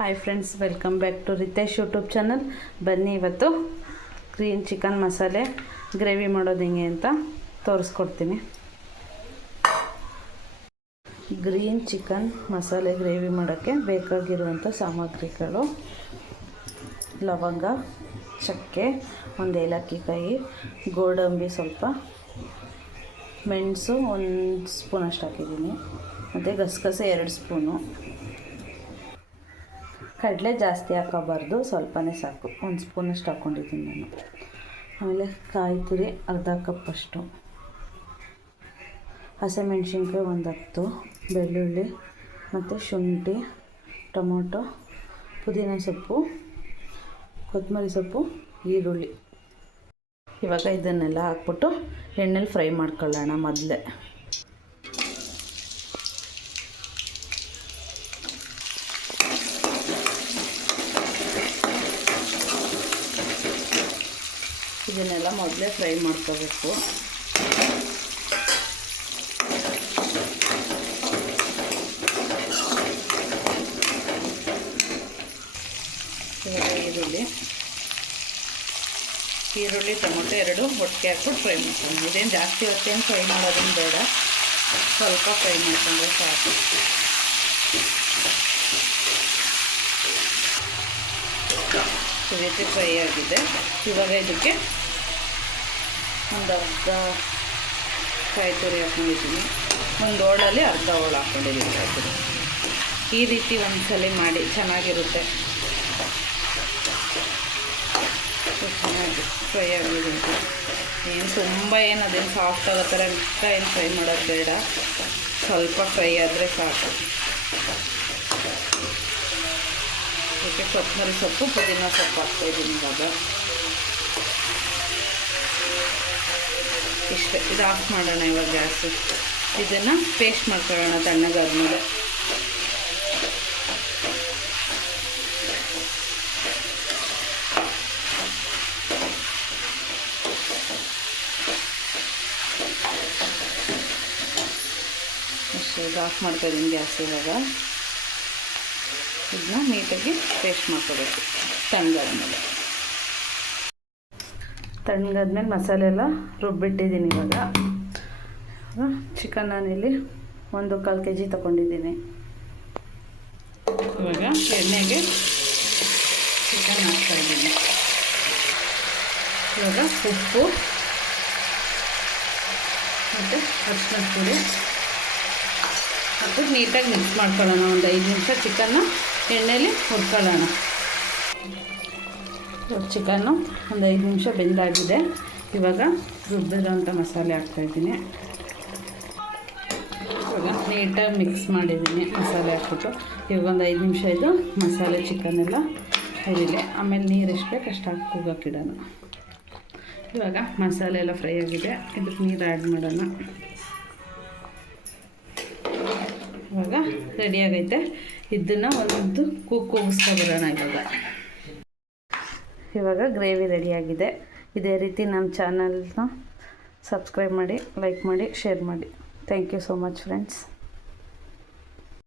Hi friends welcome back to Ritesh YouTube channel ಬನ್ನಿ ಇವತ್ತು green chicken ಮಸಾಲೆ gravy ಮಾಡೋದು ಹೆಂಗೆ ಅಂತ ತೋರಿಸ್ಕೊಡ್ತೀನಿ. ಗ್ರೀನ್ ಚಿಕನ್ ಮಸಾಲೆ ಗ್ರೇವಿ ಮಾಡೋಕ್ಕೆ ಬೇಕಾಗಿರುವಂಥ ಸಾಮಗ್ರಿಗಳು. ಲವಂಗ, ಚಕ್ಕೆ, ಒಂದು ಏಲಕ್ಕಿ ಕಾಯಿ ಗೋಡಂಬಿ ಸ್ವಲ್ಪ, ಮೆಣಸು ಒಂದು ಸ್ಪೂನಷ್ಟು ಹಾಕಿದ್ದೀನಿ. ಮತ್ತು ಗಸಗಸೆ ಎರಡು ಸ್ಪೂನು ಕಡಲೆ ಜಾಸ್ತಿ ಹಾಕೋಬಾರ್ದು, ಸ್ವಲ್ಪನೇ ಸಾಕು. ಒಂದು ಸ್ಪೂನಷ್ಟು ಹಾಕ್ಕೊಂಡಿದ್ದೀನಿ ನಾನು. ಆಮೇಲೆ ಕಾಯಿ ತುರಿ, ಅರ್ಧ ಕಪ್ಪಷ್ಟು ಹಸಿಮೆಣ್ಸಿನ್ಕಾಯಿ ಒಂದು ಹತ್ತು, ಬೆಳ್ಳುಳ್ಳಿ ಮತ್ತು ಶುಂಠಿ, ಟೊಮೊಟೊ, ಪುದೀನ ಸೊಪ್ಪು, ಕೊತ್ತಂಬರಿ ಸೊಪ್ಪು, ಈರುಳ್ಳಿ. ಇವಾಗ ಇದನ್ನೆಲ್ಲ ಹಾಕ್ಬಿಟ್ಟು ಎಣ್ಣೆಲಿ ಫ್ರೈ ಮಾಡ್ಕೊಳ್ಳೋಣ ಮೊದಲೇ. ಇದನ್ನೆಲ್ಲ ಮೊದಲೇ ಫ್ರೈ ಮಾಡ್ಕೋಬೇಕು. ಈರುಳ್ಳಿ. ಈರುಳ್ಳಿ, ಟೊಮೊಟೊ ಎರಡು ಒಟ್ಟಿಗೆ ಹಾಕ್ಬಿಟ್ಟು ಫ್ರೈ ಮಾಡ್ಕೊಂಡು ಇದೇನು ಜಾಸ್ತಿ ಹೊತ್ತೇನು ಫ್ರೈ ಮಾಡೋದನ್ನು ಬೇಡ. ಸ್ವಲ್ಪ ಫ್ರೈ ಮಾಡ್ಕೊಂಡ್ರೆ ಸಾಕು. ಈ ರೀತಿ ಫ್ರೈ ಆಗಿದೆ. ಇವಾಗ ಇದಕ್ಕೆ ಒಂದು ಅರ್ಧ ಕಾಯಿ ತುರಿ ಹಾಕೊಂಡಿದ್ದೀನಿ. ಒಂದು ಹೋಳಲ್ಲಿ ಅರ್ಧ ಹೋಳು ಹಾಕ್ಕೊಂಡಿದ್ದೀನಿ ಕಾಯಿ ಈ ರೀತಿ ಒಂದು ಸಲ ಮಾಡಿ, ಚೆನ್ನಾಗಿರುತ್ತೆ. ಚೆನ್ನಾಗಿ ಫ್ರೈ ಆಗಿದೆ ಏನು ತುಂಬ ಏನು, ಅದೇನು ಸಾಫ್ಟ್ ಆಗೋ ಥರ ಮಿಕ್ಕ ಏನು ಫ್ರೈ ಮಾಡೋದು ಬೇಡ. ಸ್ವಲ್ಪ ಫ್ರೈ ಆದರೆ ಸಾಕು. ಅದಕ್ಕೆ ಕೊತ್ತಂಬರಿ ಸೊಪ್ಪು, ಪುದೀನ ಸೊಪ್ಪು ಹಾಕ್ತಾಯಿದ್ದೀನಿ ಇವಾಗ. ಇಷ್ಟೇ. ಇದು ಆಫ್ ಮಾಡೋಣ ಇವಾಗ ಗ್ಯಾಸ್. ಇದನ್ನು ಪೇಸ್ಟ್ ಮಾಡ್ಕೊಳ್ಳೋಣ ತಣ್ಣಗಾದ್ಮೇಲೆ. ಇದು ಆಫ್ ಮಾಡ್ತಾಯಿದ್ದೀನಿ ಗ್ಯಾಸ್ ಇವಾಗ. ಇದನ್ನ ನೀಟಾಗಿ ಪೇಸ್ಟ್ ಮಾಡ್ಕೋಬೇಕು. ತಣ್ಣಗಾದ್ಮೇಲೆ. ತಣ್ಣಗಾದ್ಮೇಲೆ ಮಸಾಲೆ ಎಲ್ಲ ರುಬ್ಬಿಟ್ಟಿದ್ದೀನಿ ಇವಾಗ. ಚಿಕನ್ ನಾನಿಲ್ಲಿ ಒಂದು ಕಾಲು ಕೆ ಜಿ ತಗೊಂಡಿದ್ದೀನಿ. ಇವಾಗ ಎಣ್ಣೆಗೆ ಚಿಕನ್ ಹಾಕ್ತಾಯಿದ್ದೀನಿ ಇವಾಗ ಉಪ್ಪು ಮತ್ತು ಅರಿಶಿನ ಪುಡಿ. ಮತ್ತು ನೀಟಾಗಿ ಮಿಕ್ಸ್ ಮಾಡ್ಕೊಳ್ಳೋಣ. ಒಂದು ಐದು ನಿಮಿಷ ಚಿಕನ್ನ ಎಣ್ಣೆಯಲ್ಲಿ ಹುರ್ಕೊಳ್ಳೋಣ. ಚಿಕನ್ನು ಒಂದು ಐದು ನಿಮಿಷ ಬೆಂದಾಗಿದೆ. ಇವಾಗ ರುಬ್ಬಿರೋಂಥ ಮಸಾಲೆ ಹಾಕ್ತಾಯಿದ್ದೀನಿ ಇವಾಗ ನೀಟಾಗಿ ಮಿಕ್ಸ್ ಮಾಡಿದ್ದೀನಿ ಮಸಾಲೆ ಹಾಕ್ಬಿಟ್ಟು. ಇವಾಗ ಒಂದು ಐದು ನಿಮಿಷ ಇದು ಮಸಾಲೆ ಚಿಕನ್ ಎಲ್ಲ ಆಮೇಲೆ ನೀರು ಎಷ್ಟು ಬೇಕು ಅಷ್ಟು ಹಾಕಿ ಇವಾಗ ಮಸಾಲೆ ಎಲ್ಲ ಫ್ರೈ ಆಗಿದೆ. ಇದಕ್ಕೆ ನೀರು ಆ್ಯಡ್ ಮಾಡೋಣ. ಇವಾಗ ರೆಡಿಯಾಗೈತೆ ಇದನ್ನು ಒಂದು ಕೂಗ್ ಕೂಗಿಸ್ಕೊಬಿಡೋಣ ಇವಾಗ. ಇವಾಗ ಗ್ರೇವಿ ರೆಡಿಯಾಗಿದೆ ಇದೇ ರೀತಿ ನಮ್ಮ ಚಾನಲ್ನ ಸಬ್ಸ್ಕ್ರೈಬ್ ಮಾಡಿ ಲೈಕ್ ಮಾಡಿ ಶೇರ್ ಮಾಡಿ. Thank you so much friends